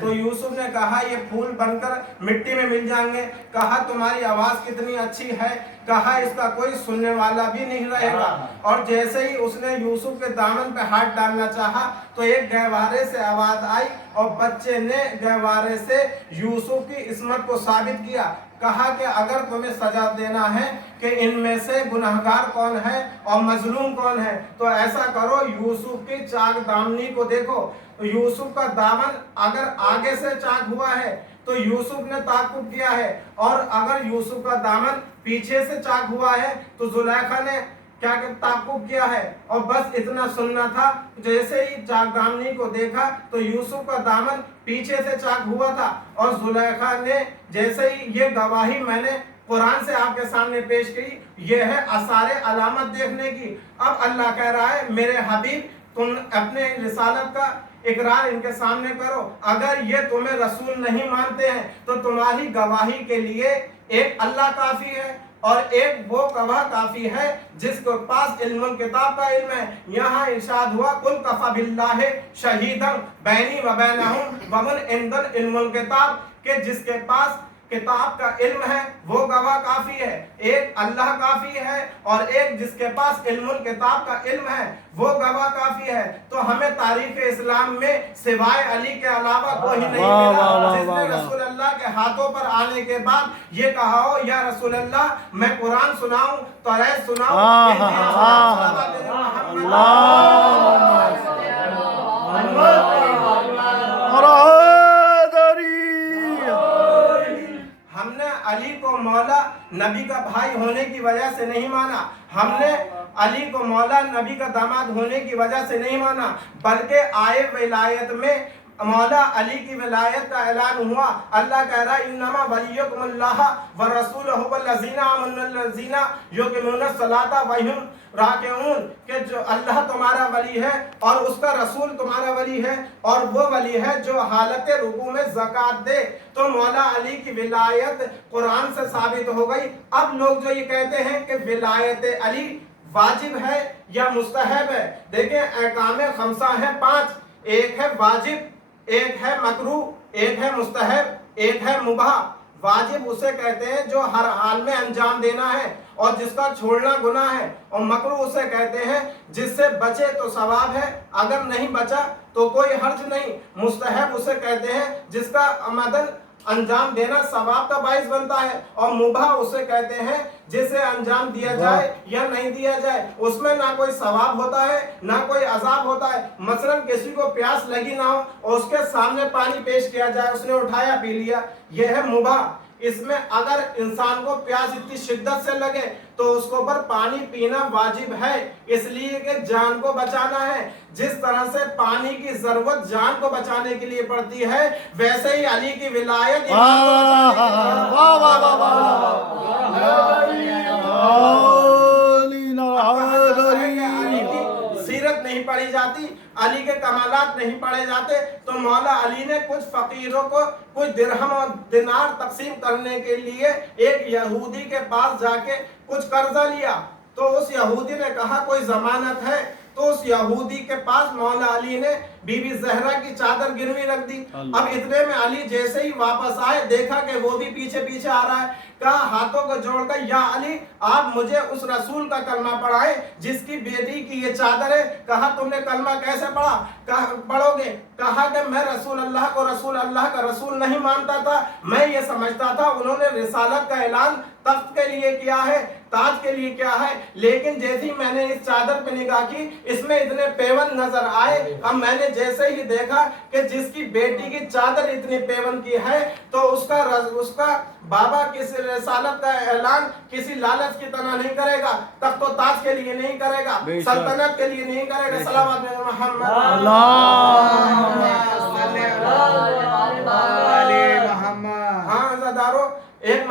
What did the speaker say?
तो यूसुफ ने कहा ये फूल बनकर मिट्टी में मिल जाएंगे। कहा तुम्हारी आवाज कितनी अच्छी है, कहा इसका कोई सुनने वाला भी नहीं रहेगा। और जैसे ही उसने यूसुफ के दामन पे हाथ डालना चाहा तो एक गहवारे से आवाज आई और बच्चे ने गहवारे से यूसुफ की इस्मत को साबित किया। कहा कि अगर तुम्हें सजा देना है कि इनमें से गुनहगार कौन है और मजलूम कौन है, तो ऐसा करो, यूसुफ की चाक दामनी को देखो। यूसुफ का दामन अगर आगे से चाक हुआ है तो यूसुफ ने ताक़ुब किया है, और अगर यूसुफ का दामन पीछे से चाक हुआ है तो जुलेखा ने क्या ताक़ुब किया है। और बस इतना सुनना था। जैसे ही चाक दामनी को देखा तो यूसुफ का दामन पीछे से चाक हुआ था। और जुलेखा ने जैसे ही ये गवाही मैंने कुरान से आपके सामने पेश की, ये है आसारे अलामत देखने की। अब अल्लाह कह रहा है मेरे हबीब तुम अपने रिसालत का इकरार इनके सामने करो। अगर ये तुम्हें रसूल नहीं मानते हैं तो तुम्हारी गवाही के लिए एक अल्लाह काफी है और एक वो गवाह काफी है जिसके पास इल्मुल किताब का इल्म है। यहाँ इरशाद हुआ कुल कफा बिल्लाहि शहीदन बैनी व बैनहुम व मन इंदल इल्मुल किताब, के जिसके पास किताब का इल्म है वो गवाह काफी है। एक अल्लाह काफी है और एक जिसके पास इल्मुल किताब का इल्म है वो गवाह काफी है। तो हमें तारीख इस्लाम में सिवाय अली के अलावा कोई नहीं मिला जिसने रसूल अल्लाह के हाथों पर आने के बाद ये कहा हो या रसूल अल्लाह मैं कुरान सुनाऊं, तौरात सुनाऊं। हमने अली को मौला नबी का भाई होने की वजह से नहीं माना, हमने अली को मौला नबी का दामाद होने की वजह से नहीं माना, बल्कि आए विलायत में मौला अली की विलायत का ऐलान हुआ। अल्लाह कह रहा है इन्नमा वलियुकुमुल्लाह व रसूलुहु वल्लज़ीना आमनुल्लज़ीना युक़ीमूना सलाता व हुम राकिऊन, कि जो अल्लाह तुम्हारा वली है और उसका रसूल तुम्हारा वली है और वो वली है जो हालत रुकू में ज़कात दे। तो मौला अली की विलायत कुरान से साबित हो गई। अब लोग जो ये कहते हैं कि विलायत अली वाजिब है या मुस्तहब है, देखें अहकाम खमसा है 5, एक है वाजिब, एक है मकरू, एक है मुस्तहब, एक है मुबाह। वाजिब उसे कहते हैं जो हर हाल में अंजाम देना है और जिसका छोड़ना गुनाह है, और मकरू उसे कहते हैं जिससे बचे तो सवाब है, अगर नहीं बचा तो कोई हर्ज नहीं। मुस्तहब उसे कहते हैं जिसका अमदन अंजाम देना सवाब का बाइस बनता है, और मुबाह उसे कहते हैं जिसे अंजाम दिया जाए या नहीं दिया जाए उसमें ना कोई सवाब होता है ना कोई अजाब होता है। मसलन किसी को प्यास लगी ना हो और उसके सामने पानी पेश किया जाए, उसने उठाया पी लिया, यह है मुबाह। इसमें अगर इंसान को प्यास इतनी शिद्दत से लगे तो उसको पर पानी पीना वाजिब है, इसलिए कि जान को बचाना है। जिस तरह से पानी की जरूरत जान को बचाने के लिए पड़ती है, वैसे ही अली की विलायत सीरत नहीं पढ़ी जाती, अली के कमालात नहीं पढ़े जाते। तो मौला अली ने कुछ फकीरों को कुछ दिरहम और दिनार तकसीम करने के लिए एक यहूदी के पास जाके कुछ कर्जा लिया। तो उस यहूदी ने कहा कोई जमानत है, तो उस यहूदी के पास मौला अली ने बीबी जहरा की चादर गिरवी रख दी। अब इतने में अली जैसे ही वापस आए, देखा कि वो भी पीछे पीछे आ रहा है, कहा हाथों को जोड़कर या अली आप मुझे उस रसूल का कलमा पढ़ाए जिसकी बेटी की ये चादर है। कहा तुमने कलमा कैसे पढ़ा? पढ़ोगे? कहा कि मैं रसूल अल्लाह को रसूल अल्लाह का रसूल नहीं मानता था, मैं ये समझता था उन्होंने रिसालत का ऐलान तख्त के लिए किया है, ताज के लिए क्या है, लेकिन जैसे ही मैंने इस चादर पे निगाह की इसमें इतने पेवन नजर आए। अब मैंने जैसे ही देखा कि जिसकी बेटी की चादर इतनी पेवन की है तो उसका बाबा किस रिसालत का ऐलान किसी लालच की तरह नहीं करेगा, तख्त और ताज के लिए नहीं करेगा, सल्तनत के लिए नहीं करेगा। सलावत मोहम्मद